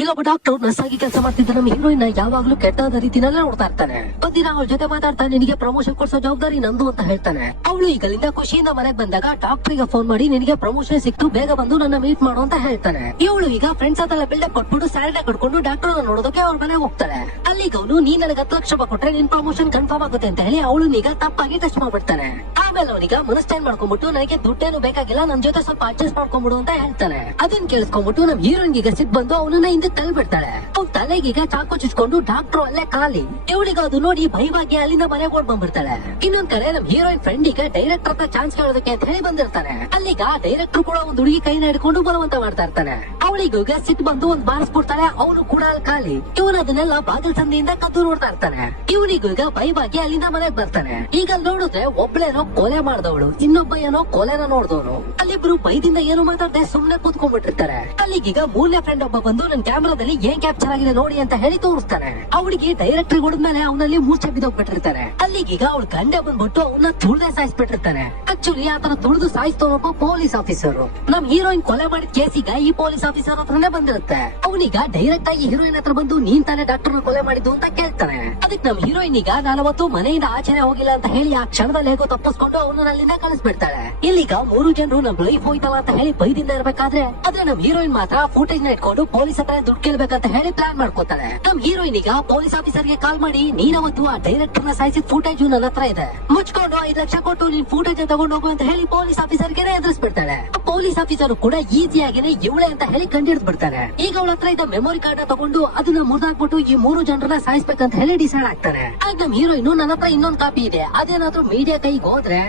ಇಲ್ಲೊಬ್ಬ doctor nurse ಆಗಿ ಕೆಲಸ ಮಾಡ್ತಿದ್ದ ನಮ್ಮ ಹೀರೋಯಿನ್ ಯಾವಾಗ್ಲೂ ಕೆಟ್ಟದ ರೀತಿನಲ್ಲೇ ನೋಡ್ತಾ ಇರ್ತಾನೆ. ಒಂದಿನ ಅವಳ ಜೊತೆ ಮಾತಾಡ್ತಾ ನಿನಗೆ ಪ್ರಮೋಷನ್ ಕೊಡ್ಸೋ ಜವಾಬ್ದಾರಿ ನಂದು ಅಂತ ಹೇಳ್ತಾನೆ. ಅವಳು ಈಗಲಿಂದ ಖುಷಿಯಿಂದ ಮನೆಗೆ ಬಂದಾಗ ಡಾಕ್ಟರ್ಗೆ ಫೋನ್ ಮಾಡಿ ನಿನಗೆ ಪ್ರಮೋಷನ್ ಸಿಕ್ತು, ಬೇಗ ಬಂದು ನನ್ನ ಮೀಟ್ ಮಾಡು ಅಂತ ಹೇಳ್ತಾನೆ. ಇವಳು ಈಗ ಫ್ರೆಂಡ್ಸ್ ಅದೆಲ್ಲ ಬಿಲ್ಡಪ್ ಕೊಟ್ಬಿಟ್ಟು ಸ್ಯಾಲರಿ ಕಟ್ಕೊಂಡು ಡಾಕ್ಟರ್ ನೋಡೋದಕ್ಕೆ ಅವ್ರ ಮನೆಗೆ ಹೋಗ್ತಾಳೆ. ಅಲ್ಲಿಗೆ ಅವನು ನೀ ನನಗೆ 10 ಲಕ್ಷ ರೂಪಾಯಿ ಕೊಟ್ರೆ ನಿನ್ ಪ್ರಮೋಷನ್ ಕನ್ಫರ್ಮ್ ಆಗುತ್ತೆ ಅಂತ ಹೇಳಿ ಅವಳು ಈಗ ತಪ್ಪಾಗಿ ಟಚ್ ಮಾಡ್ಬಿಡ್ತಾನೆ. ಆಮೇಲೆ ಅವನಿಗೆ ಮನಸ್ಟೈನ್ ಮಾಡ್ಕೊಂಡ್ಬಿಟ್ಟು ನನಗೆ ದುಡ್ಡೇನು ಬೇಕಾಗಿಲ್ಲ, ನನ್ ಜೊತೆ ಸ್ವಲ್ಪ ಅಡ್ಜಸ್ಟ್ ಮಾಡ್ಕೊಂಡ್ಬಿಡು ಅಂತ ಹೇಳ್ತಾನೆ. ಅದನ್ನ ಕೇಳಿಸ್ಕೊಂಡ್ಬಿಟ್ಟು ನಮ್ ಹೀರೋಯಿನ್ ಈಗ ಸಿಟ್ ಬಂದು ಅವನನ್ನ ಹಿಂದೆ ತಳ್ಳಿಬಿಡ್ತಾಳೆ. ಅವ್ನ ತಲೆಗೀಗ ಚಾಕು ಚುಚ್ಕೊಂಡು ಡಾಕ್ಟರ್ ಅಲ್ಲೇ ಖಾಲಿ. ಇವಳಿಗೆ ಅದು ನೋಡಿ ಭಯವಾಗಿ ಅಲ್ಲಿಂದ ಮನೆಗೆ ಓಡ್ ಬಂದ್ಬಿಡ್ತಾಳೆ. ಇನ್ನೊಂದ್ ಕಡೆ ನಮ್ ಹೀರೋಯಿನ್ ಫ್ರೆಂಡ್ ಈಗ ಡೈರೆಕ್ಟರ್ ಹತ್ರ ಚಾನ್ಸ್ ಕೇಳೋದಕ್ಕೆ ಅಂತ ಹೇಳಿ ಬಂದಿರ್ತಾನೆ. ಅಲ್ಲಿಗ ಡೈರೆಕ್ಟರ್ ಕೂಡ ಒಂದ್ ಹುಡುಗಿ ಕೈನ ಹಿಡ್ಕೊಂಡು ಬಲವಂತ ಮಾಡ್ತಾ ಇರ್ತಾನೆ. ಅವಳಿಗ ಸಿಟ್ ಬಂದು ಒಂದ್ ಬಾರಿಸ್ಬಿಡ್ತಾಳೆ. ಅವನು ಕೂಡ ಅಲ್ಲಿ ಖಾಲಿ. ಇವನ್ ಅದನ್ನೆಲ್ಲ ಬಾಗಿಲ್ ಸಂದಿಯಿಂದ ಕದ್ದು ನೋಡ್ತಾ ಇರ್ತಾನೆ. ಇವನಿಗ ಭಯವಾಗಿ ಅಲ್ಲಿಂದ ಮನೆಗೆ ಬರ್ತಾನೆ. ಈಗ ನೋಡಿದ್ರೆ ಒಬ್ಳೇನೋ ಕೊಲೆ ಮಾಡ್ದವಳು, ಇನ್ನೊಬ್ಬ ಏನೋ ಕೊಲೆನ ನೋಡ್ದವನು. ಅಲ್ಲಿಬ್ರು ಭಯದಿಂದ ಏನು ಮಾತಾಡದೆ ಸುಮ್ನೆ ಕೂತ್ಕೊಂಡ್ಬಿಟ್ಟಿರ್ತಾರೆ. ಅಲ್ಲಿಗೀಗ ಮೂರನೇ ಫ್ರೆಂಡ್ ಒಬ್ಬ ಬಂದು ನನ್ ಕ್ಯಾಮ್ರಾದಲ್ಲಿ ಏನ್ ಕ್ಯಾಪ್ಚರ್ ಆಗಿದೆ ನೋಡಿ ಅಂತ ಹೇಳಿ ತೋರಿಸ್ತಾನೆ. ಅವಳಿಗೆ ಡೈರೆಕ್ಟರ್ ಹೊಡೆದ್ಮೇಲೆ ಅವನಲ್ಲಿ ಮೂರ್ಛೆ ಬಿದ್ದೋಗ್ಬಿಟ್ಟಿರ್ತಾನೆ. ಅಲ್ಲಿಗೀಗ ಅವಳು ಗಂಡೆ ಬಂದ್ಬಿಟ್ಟು ಅವನ್ನ ತುಳ್ದೆ ಸಾಯಿಸ್ಬಿಟ್ಟಿರ್ತಾನೆ. ಆಕ್ಚುಲಿ ಆತರ ತುಳಿದು ಸಾಯಿಸ್ತವನೊಬ್ಬ ಪೊಲೀಸ್ ಆಫೀಸರ್. ನಮ್ ಹೀರೋಯಿನ್ ಕೊಲೆ ಮಾಡಿದ ಕೇಸಿಗ ಈ ಪೊಲೀಸ್ ಆಫೀಸರ್ ಹತ್ರನೇ ಬಂದಿರುತ್ತೆ. ಅವನೀಗ ಡೈರೆಕ್ಟ್ ಆಗಿ ಹೀರೋಯಿನ್ ಹತ್ರ ಬಂದು ನೀನ್ ತಾನೇ ಡಾಕ್ಟರ್ ಕೊಲೆ ಮಾಡಿದ್ದು ಅಂತ ಕೇಳ್ತಾನೆ. ಅದಕ್ಕೆ ನಮ್ ಹೀರೋಯಿನ್ ಈಗ ನಾನವತ್ತು ಮನೆಯಿಂದ ಆಚೆನೆ ಹೋಗಿಲ್ಲ ಅಂತ ಹೇಳಿ ಆ ಕ್ಷಣದಲ್ಲಿ ಹೇಗೋ ತಪ್ಪಿಸ್ಕೊಂಡು ಅವನು ಅಲ್ಲಿಂದ ಕಳಿಸ್ಬಿಡ್ತಾಳೆ. ಇಲ್ಲಿಗ 3 ಜನರು ನಮ್ ಲೈಫ್ ಹೋಯ್ತಲ್ಲ ಅಂತ ಹೇಳಿ ಭಯದಿಂದ ಇರ್ಬೇಕಾದ್ರೆ ಆದ್ರೆ ನಮ್ ಹೀರೋಯಿನ್ ಮಾತ್ರ ಫುಟೇಜ್ ನ ಇಟ್ಕೊಂಡು ಪೊಲೀಸ್ ಹತ್ರ ದುಡ್ಡು ಕೇಳ್ಬೇಕಂತ ಹೇಳಿ ಪ್ಲಾನ್ ಮಾಡ್ಕೋತಾಳೆ. ನಮ್ ಹೀರೋಯಿನ್ ಈಗ ಪೊಲೀಸ್ ಆಫೀಸರ್ ಗೆ ಕಾಲ್ ಮಾಡಿ ನೀನವತ್ತು ಆ ಡೈರೆಕ್ಟರ್ ನ ಸಾಯಿಸಿದ ಫುಟೇಜ್ ನನ್ನ ಹತ್ರ ಇದೆ, ಮುಚ್ಕೊಂಡು 5 ಲಕ್ಷ ಕೊಟ್ಟು ನೀನ್ ಫುಟೇಜ್ ತಗೊಂಡು ಹೋಗು ಅಂತ ಹೇಳಿ ಪೊಲೀಸ್ ಆಫೀಸರ್ ಗೆ ಎದುರಿಸ್ಬಿಡ್ತಾಳೆ. ಪೊಲೀಸ್ ಆಫೀಸರ್ ಕೂಡ ಈಸಿಯಾಗಿನೇ ಇವಳೆ ಅಂತ ಹೇಳಿ ಕಂಡಿಡ್ದು ಬಿಡ್ತಾನೆ. ಈಗ ಅವಳ ಹತ್ರ ಇದ್ದ ಮೆಮೊರಿ ಕಾರ್ಡ್ ನ ತಗೊಂಡು ಅದನ್ನ ಮುರಿದಾಕ್ಬಿಟ್ಟು ಈ 3 ಜನರನ್ನ ಸಾಯಿಸ್ಬೇಕಂತ ಹೇಳಿ ಡಿಸೈಡ್ ಆಗ್ತಾನೆ. ಆಗ ನಮ್ ಹೀರೋಯಿನ್ ನನ್ನ ಹತ್ರ ಇನ್ನೊಂದ್ ಕಾಪಿ ಇದೆ, ಅದೇನಾದ್ರೂ ಮೀಡಿಯಾ ಕೈಗೆ ಹೋದ್ರೆ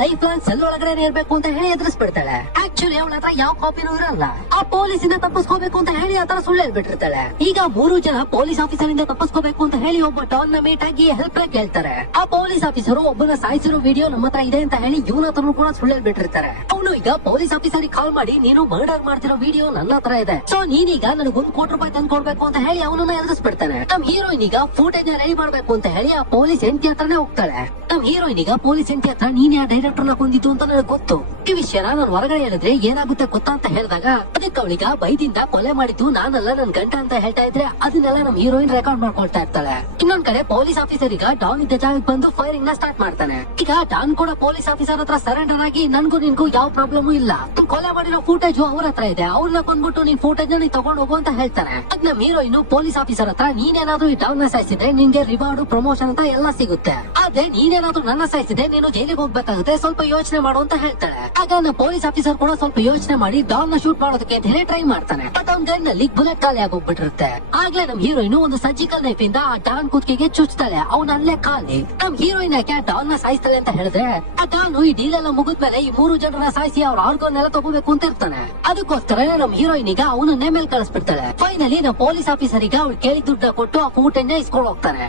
ಲೈಫ್ ಲಾಂಗ್ ಸೆಲ್ ಒಳಗಡೆ ಇರ್ಬೇಕು ಅಂತ ಹೇಳಿ ಎದುರಿಸ್ಬಿಡ್ತಾಳೆ. ಆಕ್ಚುಲಿ ಅವಳ ಹತ್ರ ಯಾವ ಕಾಪಿನೂ ಇರಲ್ಲ. ಆ ಪೊಲೀಸ್ ಇಂದ ತಪ್ಪಿಸ್ಕೋಬೇಕು ಅಂತ ಹೇಳಿ ಆತರ ಸುಳ್ಳು ಹೇಳ್ಬಿಟ್ಟಿರ್ತಾಳೆ. ಈಗ 3 ಜನ ಪೊಲೀಸ್ ಆಫೀಸರ್ ಇಂದ ತಪ್ಪಿಸ್ಕೋಬೇಕು ಅಂತ ಹೇಳಿ ಒಬ್ಬ ಡಾನ್ ನ ಮೀಟ್ ಆಗಿ ಹೆಲ್ಪ್ ಕೇಳ್ತಾರೆ. ಆ ಪೊಲೀಸ್ ಆಫೀಸರ್ ಒಬ್ಬನ ಸಾಯಿಸಿರೋ ವಿಡಿಯೋ ನಮ್ಮ ಹತ್ರ ಇದೆ ಅಂತ ಹೇಳಿ ಇವನ ಹತ್ರ ಕೂಡ ಸುಳ್ಳು ಹೇಳ್ಬಿಟ್ಟಿರ್ತಾರೆ. ಅವನು ಈಗ ಪೊಲೀಸ್ ಆಫೀಸರ್ ಕಾಲ್ ಮಾಡಿ ನೀನು ಮರ್ಡರ್ ಮಾಡ್ತಿರೋ ವಿಡಿಯೋ ನನ್ನ ಹತ್ರ ಇದೆ, ಸೊ ನೀನೀಗ ನನಗೆ 1 ಕೋಟಿ ರೂಪಾಯಿ ತಂದು ಕೊಡ್ಬೇಕು ಅಂತ ಹೇಳಿ ಅವನನ್ನ ಎದುರಿಸ್ಬಿಡ್ತಾನೆ. ನಮ್ ಹೀರೋಯಿನ್ ಈಗ ಫುಟೇಜ್ ರೆಡಿ ಮಾಡ್ಬೇಕು ಅಂತ ಹೇಳಿ ಆ ಪೊಲೀಸ್ ಹೆಂಡತಿ ಹತ್ರನೇ ಹೋಗ್ತಾಳೆ. ನಮ್ ಹೀರೋಯಿನ್ ಈಗ ಪೊಲೀಸ್ ಹೆಂಡತಿ ಹತ್ರ ನೀನ್ ಆ ಡೈರೆಕ್ಟರ್ ನ ಕೊಂದಿದ್ದು ಅಂತ ನನಗೆ ಗೊತ್ತು, ಈ ವಿಷಯನ ನಾನು ಹೊರಗಡೆ ಹೇಳಿದ್ರೆ ಏನಾಗುತ್ತೆ ಗೊತ್ತಾ ಅಂತ ಹೇಳಿದಾಗ ಅದಕ್ಕೆ ಅವಳಿಗ ಬೈದಿಂದ ಕೊಲೆ ಮಾಡಿದ್ದು ನಾನಲ್ಲ ನನ್ ಗಂಟ ಅಂತ ಹೇಳ್ತಾ ಇದ್ರೆ ಅದನ್ನೆಲ್ಲ ನಮ್ ಹೀರೋಯಿನ್ ರೆಕಾರ್ಡ್ ಮಾಡ್ಕೊಳ್ತಾ ಇರ್ತಾಳೆ. ಇನ್ನೊಂದ್ ಕಡೆ ಪೊಲೀಸ್ ಆಫೀಸರ್ ಈಗ ಡಾನ್ ಇದ್ದ ಜಾಗಕ್ಕೆ ಬಂದು ಫೈರಿಂಗ್ ನ ಸ್ಟಾರ್ಟ್ ಮಾಡ್ತಾನೆ. ಈಗ ಡಾನ್ ಕೂಡ ಪೊಲೀಸ್ ಆಫೀಸರ್ ಹತ್ರ ಸರೆಂಡರ್ ಆಗಿ ನನ್ಗೂ ನಿನ್ಗೂ ಯಾವ ಪ್ರಾಬ್ಲಮ್ ಇಲ್ಲ, ಕೊಲೆ ಮಾಡಿರೋ ಫುಟೇಜ್ ಅವ್ರ ಹತ್ರ ಇದೆ, ಅವ್ರನ್ನ ಬಂದ್ಬಿಟ್ಟು ನೀನ್ ಫುಟೇಜ್ ನೀನ್ ತಗೊಂಡ್ ಹೋಗು ಅಂತ ಹೇಳ್ತಾನೆ. ಅದ್ ನಮ್ ಹೀರೋಯಿನ್ ಪೊಲೀಸ್ ಆಫೀಸರ್ ಹತ್ರ ನೀನೇನಾದ್ರೂ ಈ ಡಾನ್ ನ ಸಾಯಿಸಿದ್ರೆ ನಿನ್ಗೆ ರಿವಾರ್ಡ್ ಪ್ರಮೋಷನ್ ಅಂತ ಎಲ್ಲ ಸಿಗುತ್ತೆ, ಆದ್ರೆ ನೀನೇನಾದ್ರೂ ನನ್ನ ಸಾಯಿಸಿದ್ರೆ ನೀನು ಜೈಲಿಗೆ ಹೋಗ್ಬೇಕಾಗುತ್ತೆ, ಸ್ವಲ್ಪ ಯೋಚನೆ ಮಾಡು ಅಂತ ಹೇಳ್ತಾಳೆ. ಆಗ ನಮ್ಮ ಪೊಲೀಸ್ ಆಫೀಸರ್ ಕೂಡ ಸ್ವಲ್ಪ ಯೋಚನೆ ಮಾಡಿ ಡಾನ್ ನ ಶೂಟ್ ಮಾಡೋದಕ್ಕೆ ಅಂತ ಹೇಳಿ ಟ್ರೈ ಮಾಡ್ತಾನೆ. ಬಟ್ ಅವ್ನ ಗನ್ ನಲ್ಲಿ ಬುಲೆಟ್ ಖಾಲಿ ಆಗೋಗ್ಬಿಟ್ಟಿರುತ್ತೆ. ಆಗ್ಲೇ ನಮ್ ಹೀರೋಯಿನ್ ಒಂದು ಸರ್ಜಿಕಲ್ ನೈಫ್ ಇಂದ ಆ ಡಾನ್ ಕುತ್ತಿಗೆಗೆ ಚುಚ್ತಾಳೆ. ಅವ್ನ ಅಲ್ಲೇ ಖಾಲಿ. ನಮ್ ಹೀರೋಯಿನ್ ಯಾಕೆ ಡಾನ್ ನ ಸಾಯಿಸ್ತಾಳೆ ಅಂತ ಹೇಳಿದ್ರೆ ಆ ಡಾನ್ ಈ ಡೀಲ್ ಎಲ್ಲ ಮುಗಿದ್ಮೇಲೆ ಈ 3 ಜನರನ್ನ ಸಾಯಿಸಿ ಅವ್ರ ಆರ್ಗೋನೆಲ್ಲ ತಗೋಬೇಕು ಅಂತ ಇರ್ತಾನೆ. ಅದಕ್ಕೋಸ್ಕರ ನಮ್ ಹೀರೋಯಿನ್ ಈಗ ಅವನನ್ನೇ ಮೇಲೆ ಕಳಿಸ್ಬಿಡ್ತಾಳೆ. ಫೈನಲಿ ನಮ್ ಪೊಲೀಸ್ ಆಫೀಸರ್ ಈಗ ಅವ್ಳು ಕೇಳಿ ದುಡ್ಡ ಕೊಟ್ಟು ಆ ಫೂಟನ್ನ ಇಸ್ಕೊಂಡು ಹೋಗ್ತಾನೆ.